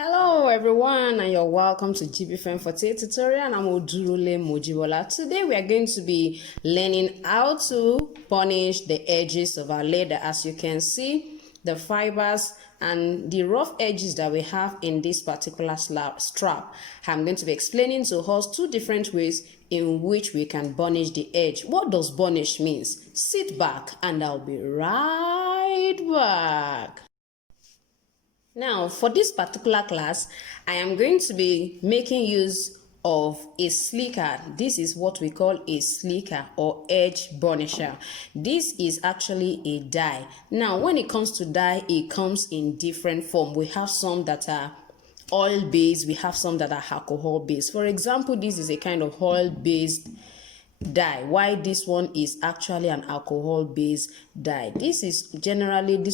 Hello everyone, and you're welcome to Jibbyfemforte tutorial, and I'm Odurole Mojibola. Today we are going to be learning how to burnish the edges of our leather. As you can see, the fibers and the rough edges that we have in this particular strap. I'm going to be explaining to us two different ways in which we can burnish the edge. What does burnish means? Sit back and I'll be right back. Now, for this particular class, I am going to be making use of a slicker. This is what we call a slicker or edge burnisher. This is actually a dye. Now, when it comes to dye, it comes in different form. We have some that are oil-based, we have some that are alcohol-based. For example, this is a kind of oil-based dye, while this one is actually an alcohol-based dye. This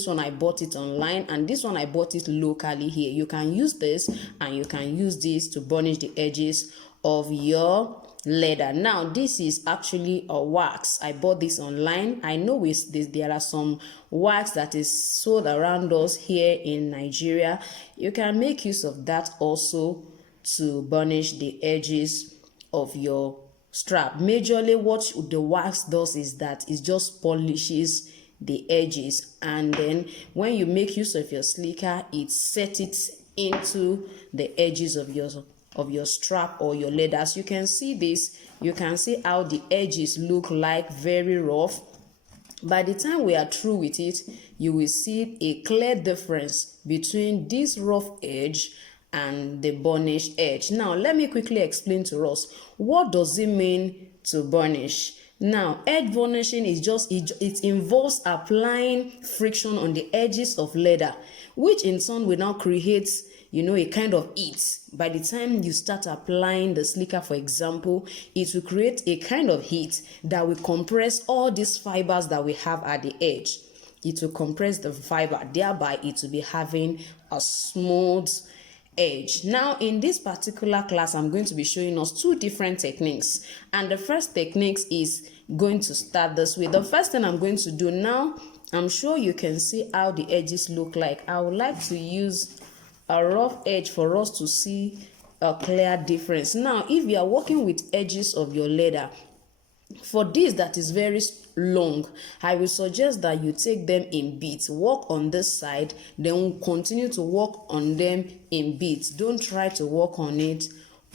one I bought it online, and this one I bought it locally here. You can use this and you can use this to burnish the edges of your leather. Now, this is actually a wax. I bought this online. I know there are some wax that is sold around us here in Nigeria. You can make use of that also to burnish the edges of your strap. Majorly what the wax does is that it just polishes the edges, and then when you make use of your slicker, it sets it into the edges of your strap or your leather. As you can see this, you can see how the edges look like very rough. By the time we are through with it, you will see a clear difference between this rough edge and the burnished edge. Now, let me quickly explain to us, what does it mean to burnish? Now, edge burnishing is it involves applying friction on the edges of leather, which in turn will now create a kind of heat. By the time you start applying the slicker, for example, it will create a kind of heat that will compress all these fibers that we have at the edge. It will compress the fiber, thereby it will be having a smooth edge. Now, in this particular class, I'm going to be showing us two different techniques, and the first technique is going to start this way. The first thing I'm going to do now, I'm sure you can see how the edges look like. I would like to use a rough edge for us to see a clear difference. Now, if you are working with edges of your leather, for this that is very long, I will suggest that you take them in bits. Work on this side, then continue to work on them in bits. Don't try to work on it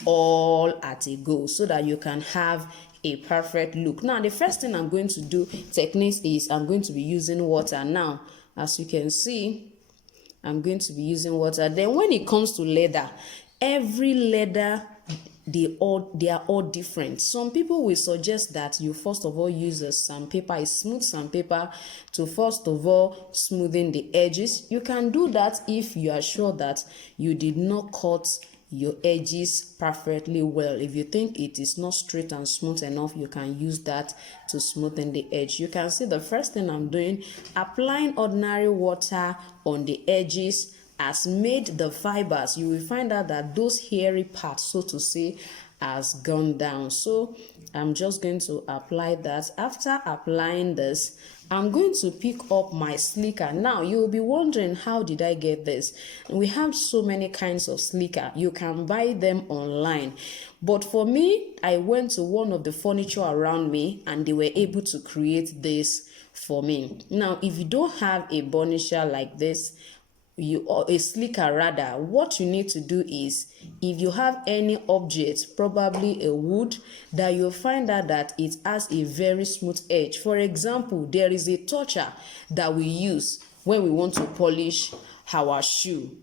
all at a go, so that you can have a perfect look. Now, the first thing I'm going to do techniques is I'm going to be using water. Now, as you can see, I'm going to be using water. Then when it comes to leather, every leather, they are all different. Some people will suggest that you first of all use a sandpaper, a smooth sandpaper, to first of all smoothen the edges. You can do that if you are sure that you did not cut your edges perfectly well. If you think it is not straight and smooth enough, you can use that to smoothen the edge. You can see the first thing I'm doing, applying ordinary water on the edges, has made the fibers. You will find out that those hairy parts, so to say, has gone down. So I'm just going to apply that. After applying this, I'm going to pick up my slicker. Now, you will be wondering, how did I get this? We have so many kinds of slicker. You can buy them online. But for me, I went to one of the furniture around me, and they were able to create this for me. Now, if you don't have a burnisher like this, a slicker rather, what you need to do is, if you have any object, probably a wood, that you'll find out that it has a very smooth edge. For example, there is a torcher that we use when we want to polish our shoe.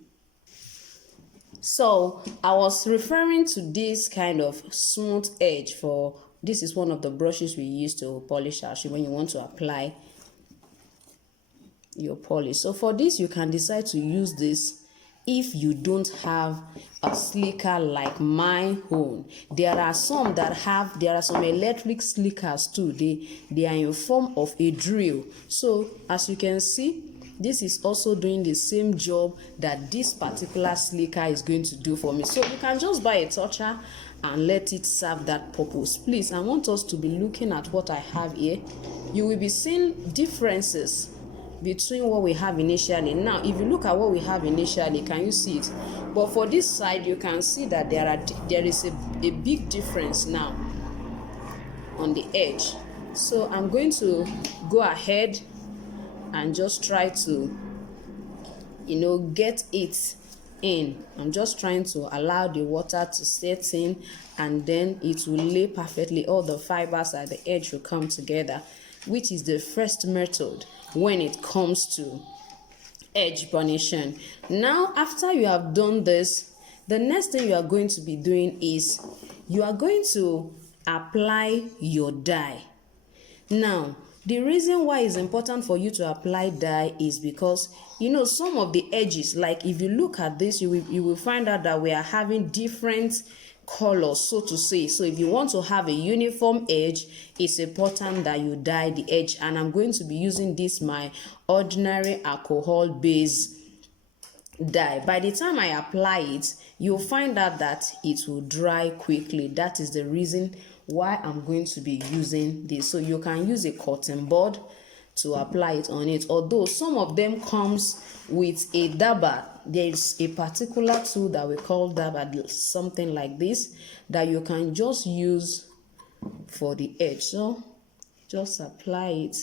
So I was referring to this kind of smooth edge. For this is one of the brushes we use to polish our shoe when you want to apply your polish. So for this, you can decide to use this if you don't have a slicker like my own. There are some electric slickers too. They are in form of a drill. So as you can see, this is also doing the same job that this particular slicker is going to do for me. So you can just buy a torcher and let it serve that purpose. Please, I want us to be looking at what I have here. You will be seeing differences between what we have initially. Now if you look at what we have initially, can you see it? But for this side, you can see that there is a big difference now on the edge. So I'm going to go ahead and just try to, get it in. I'm just trying to allow the water to set in, and then it will lay perfectly. All the fibers at the edge will come together, which is the first method when it comes to edge burnishing. Now after you have done this, the next thing you are going to be doing is you are going to apply your dye. Now the reason why it's important for you to apply dye is because some of the edges, like if you look at this, you will find out that we are having different colors, so to say. So if you want to have a uniform edge, it's important that you dye the edge. And I'm going to be using this, my ordinary alcohol based dye. By the time I apply it, you'll find out that it will dry quickly. That is the reason why I'm going to be using this. So you can use a cotton bud to apply it on it, although some of them comes with a dabber. There is a particular tool that we call dabber, something like this, that you can just use for the edge. So just apply it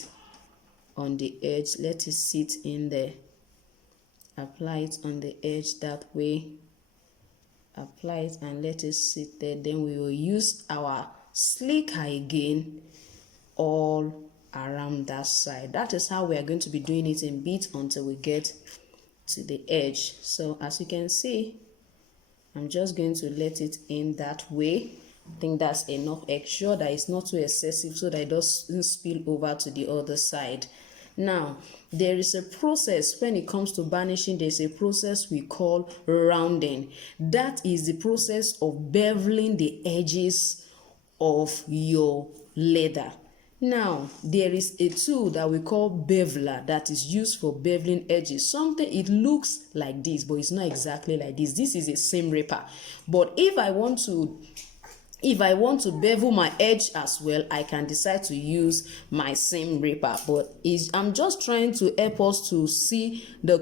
on the edge, let it sit in there. Apply it on the edge that way, apply it and let it sit there. Then we will use our slicker again all around that side. That is how we are going to be doing it in bits until we get to the edge. So as you can see, I'm just going to let it in that way. I think that's enough. Ensure that it's not too excessive so that it doesn't spill over to the other side. Now there is a process when it comes to burnishing. There's a process we call rounding. That is the process of beveling the edges of your leather. Now there is a tool that we call beveler that is used for beveling edges. It looks like this, but it's not exactly like this. This is a seam ripper. But if I want to bevel my edge as well, I can decide to use my seam ripper. But I'm just trying to help us to see the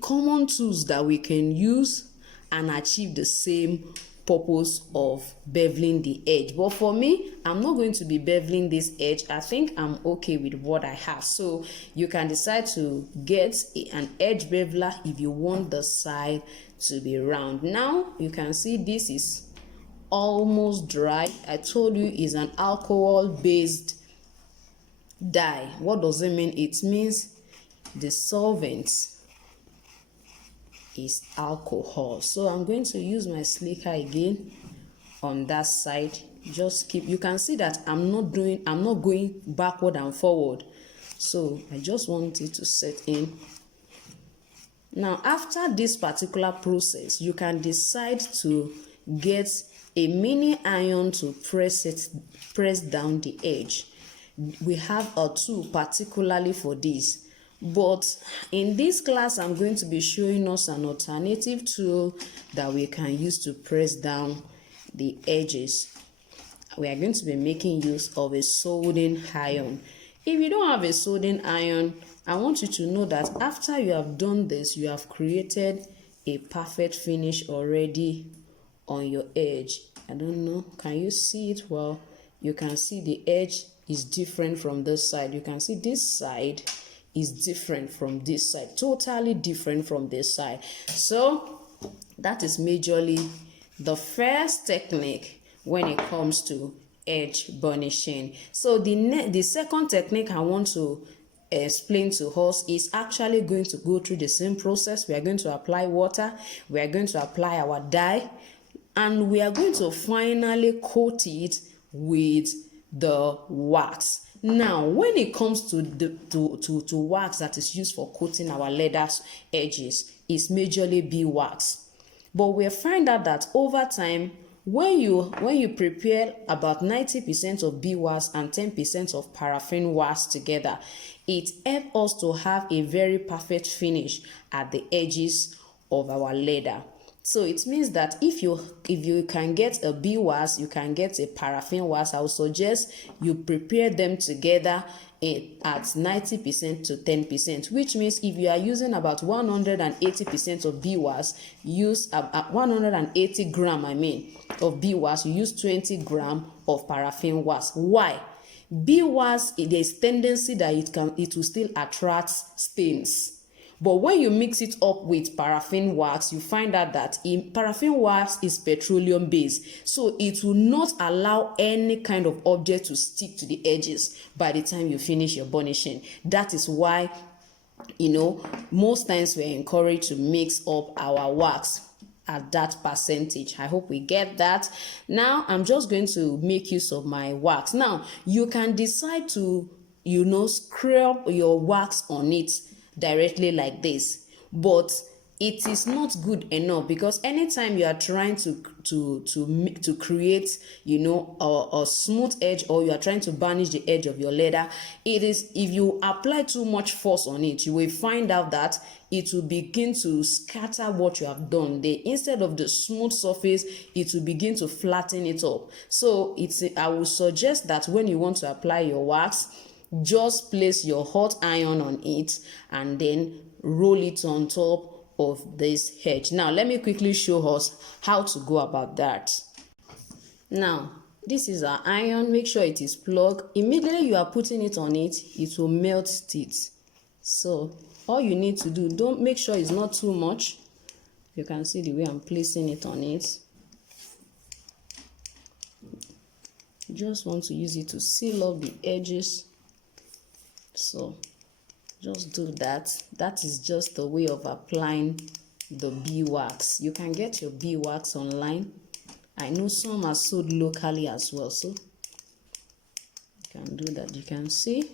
common tools that we can use and achieve the same purpose of beveling the edge. But for me, I'm not going to be beveling this edge. I think I'm okay with what I have. So you can decide to get an edge beveler if you want the side to be round. Now you can see this is almost dry. I told you it's an alcohol based dye. What does it mean? It means the solvent is alcohol. So I'm going to use my slicker again on that side. You can see that I'm not going backward and forward. So I just want it to set in. Now after this particular process, you can decide to get a mini iron to press down the edge. We have a tool particularly for this. But in this class, I'm going to be showing us an alternative tool that we can use to press down the edges. We are going to be making use of a soldering iron. If you don't have a soldering iron, I want you to know that after you have done this, you have created a perfect finish already on your edge. I don't know, can you see it? Well, you can see the edge is different from this side. You can see this side is different from this side, totally different from this side. So that is majorly the first technique when it comes to edge burnishing. So the second technique I want to explain to us is actually going to go through the same process. We are going to apply water, we are going to apply our dye, and we are going to finally coat it with the wax. Now, when it comes to to wax that is used for coating our leather edges, is majorly beeswax. But we find out that over time, when you prepare about 90% of beeswax and 10% of paraffin wax together, it helps us to have a very perfect finish at the edges of our leather. So it means that if you can get a beeswax, you can get a paraffin wax. I would suggest you prepare them together at 90% to 10%, which means if you are using about 180% of beeswax, use 180 gram, of beeswax, you use 20 gram of paraffin wax. Why? Beeswax, there's tendency that it will still attract stains. But when you mix it up with paraffin wax, you find out that paraffin wax is petroleum based, so it will not allow any kind of object to stick to the edges by the time you finish your burnishing. That is why, most times we're encouraged to mix up our wax at that percentage. I hope we get that. Now I'm just going to make use of my wax. Now you can decide to scrub your wax on it directly like this, but it is not good enough, because anytime you are trying to create a smooth edge, or you are trying to burnish the edge of your leather, if you apply too much force on it, you will find out that it will begin to scatter what you have done. Instead of the smooth surface, it will begin to flatten it up. So I will suggest that when you want to apply your wax, just place your hot iron on it and then roll it on top of this edge. Now let me quickly show us how to go about that. Now this is our iron. Make sure it is plugged. Immediately you are putting it on it, it will melt it. So all you need to do, don't make sure it's not too much. You can see the way I'm placing it on it. Just want to use it to seal up the edges. So just do that. That is just the way of applying the beeswax. You can get your beeswax online. I know some are sold locally as well, so you can do that. You can see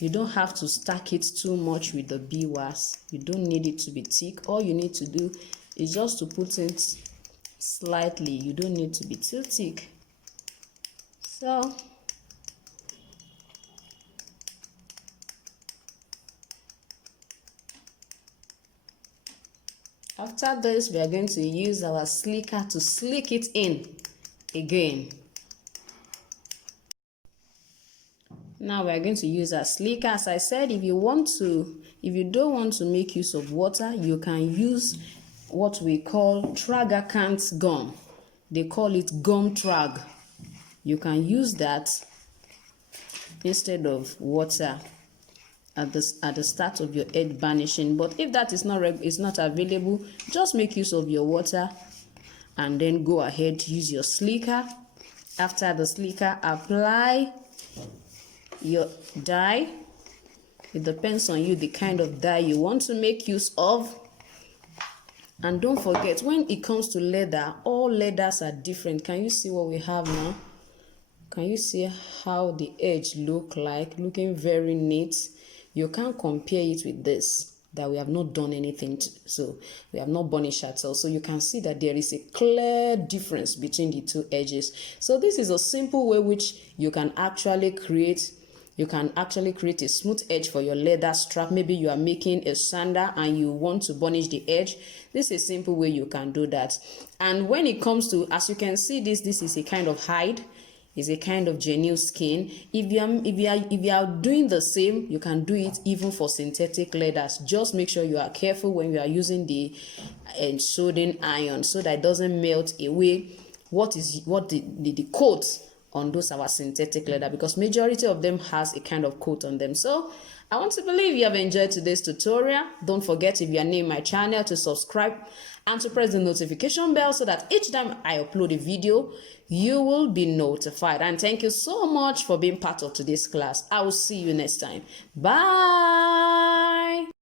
you don't have to stack it too much with the beeswax. You don't need it to be thick. All you need to do is just to put it slightly. You don't need to be too thick. So after this, we are going to use our slicker to slick it in again. Now we are going to use our slicker. As I said, if you don't want to make use of water, you can use what we call tragacant gum. They call it gum trag. You can use that instead of water at the start of your edge burnishing. But if that is not available, just make use of your water and then go ahead, use your slicker. After the slicker, apply your dye. It depends on you the kind of dye you want to make use of. And don't forget, when it comes to leather, all leathers are different. Can you see what we have now? Can you see how the edge looking very neat? You can't compare it with this, that we have not done anything to, so we have not burnished at all. So you can see that there is a clear difference between the two edges. So this is a simple way which you can actually create a smooth edge for your leather strap. Maybe you are making a sandal and you want to burnish the edge. This is a simple way you can do that. And when it comes to, as you can see, this is a kind of hide. Is a kind of genuine skin. If you are doing the same, you can do it even for synthetic leathers. Just make sure you are careful when you are using the soldering iron, so that it doesn't melt away the coat on those our synthetic leather, because majority of them has a kind of coat on them. So I want to believe you have enjoyed today's tutorial. Don't forget, if you are new in my channel, to subscribe and to press the notification bell, so that each time I upload a video, you will be notified. And thank you so much for being part of today's class. I will see you next time. Bye.